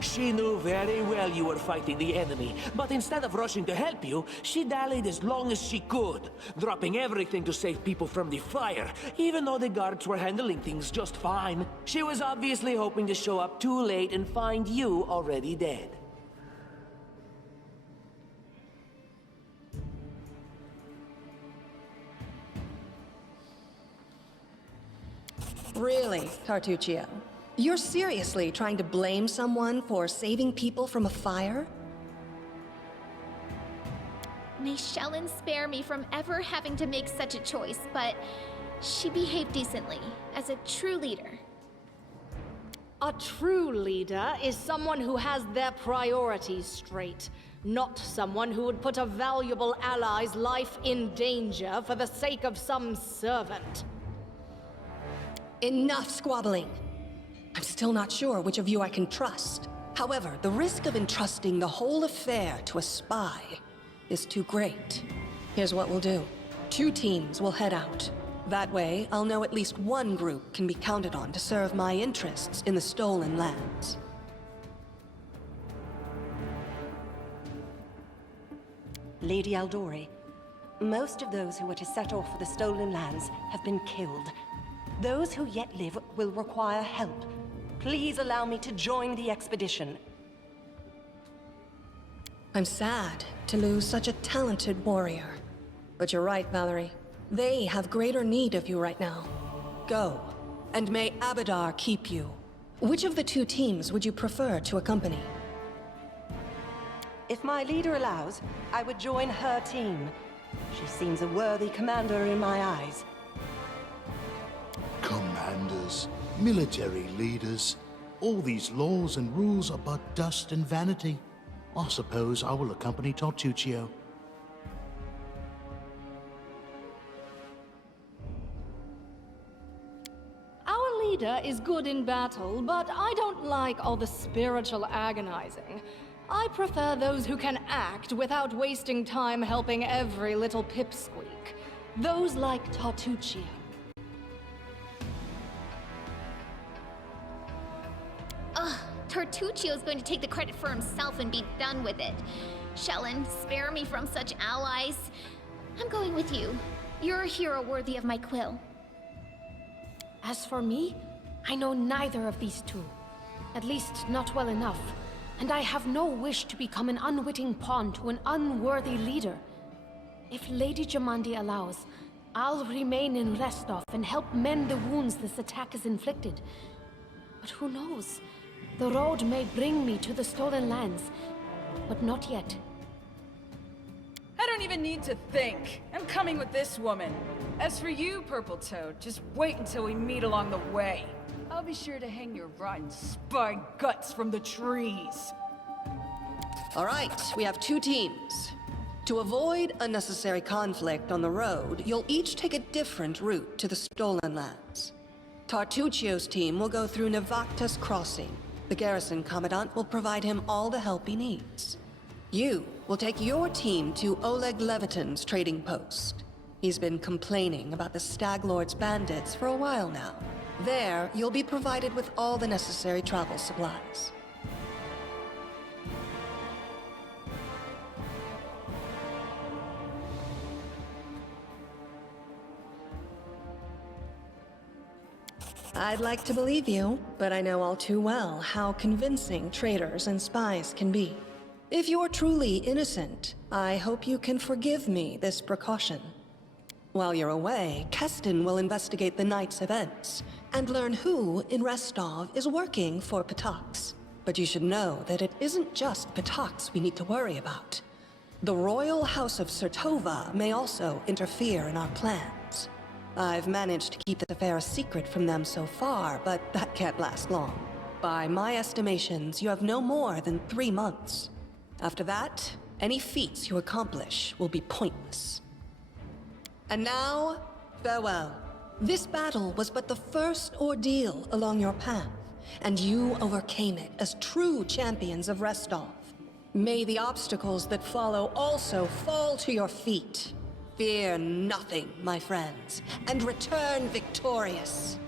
She knew very well you were fighting the enemy, but instead of rushing to help you, she dallied as long as she could, dropping everything to save people from the fire, even though the guards were handling things just fine. She was obviously hoping to show up too late and find you already dead. Really, Tartuccio? You're seriously trying to blame someone for saving people from a fire? May Shellen spare me from ever having to make such a choice, but she behaved decently, as a true leader. A true leader is someone who has their priorities straight, not someone who would put a valuable ally's life in danger for the sake of some servant. Enough squabbling. I'm still not sure which of you I can trust. However, the risk of entrusting the whole affair to a spy is too great. Here's what we'll do. 2 teams will head out. That way, I'll know at least one group can be counted on to serve my interests in the stolen lands. Lady Aldori, most of those who were to set off for the stolen lands have been killed. Those who yet live will require help. Please allow me to join the expedition. I'm sad to lose such a talented warrior. But you're right, Valerie. They have greater need of you right now. Go, and may Abadar keep you. Which of the 2 teams would you prefer to accompany? If my leader allows, I would join her team. She seems a worthy commander in my eyes. Commanders, military leaders, all these laws and rules are but dust and vanity. I suppose I will accompany Tartuccio. Our leader is good in battle, but I don't like all the spiritual agonizing. I prefer those who can act without wasting time helping every little pipsqueak. Those like Tartuccio. Ugh, Tartuccio's going to take the credit for himself and be done with it. Shellen, spare me from such allies. I'm going with you. You're a hero worthy of my quill. As for me, I know neither of these two. At least, not well enough. And I have no wish to become an unwitting pawn to an unworthy leader. If Lady Jamandi allows, I'll remain in Restov and help mend the wounds this attack has inflicted. But who knows? The road may bring me to the Stolen Lands, but not yet. I don't even need to think. I'm coming with this woman. As for you, Purple Toad, just wait until we meet along the way. I'll be sure to hang your rotten spy guts from the trees. All right, we have two teams. To avoid unnecessary conflict on the road, you'll each take a different route to the Stolen Lands. Tartuccio's team will go through Navacta's Crossing. The garrison commandant will provide him all the help he needs. You will take your team to Oleg Levitin's trading post. He's been complaining about the Stag Lord's bandits for a while now. There, you'll be provided with all the necessary travel supplies. I'd like to believe you, but I know all too well how convincing traitors and spies can be. If you're truly innocent, I hope you can forgive me this precaution. While you're away, Keston will investigate the night's events and learn who in Restov is working for Patax. But you should know that it isn't just Patax we need to worry about. The Royal House of Sertova may also interfere in our plans. I've managed to keep this affair a secret from them so far, but that can't last long. By my estimations, you have no more than 3 months. After that, any feats you accomplish will be pointless. And now, farewell. This battle was but the first ordeal along your path, and you overcame it as true champions of Restov. May the obstacles that follow also fall to your feet. Fear nothing, my friends, and return victorious.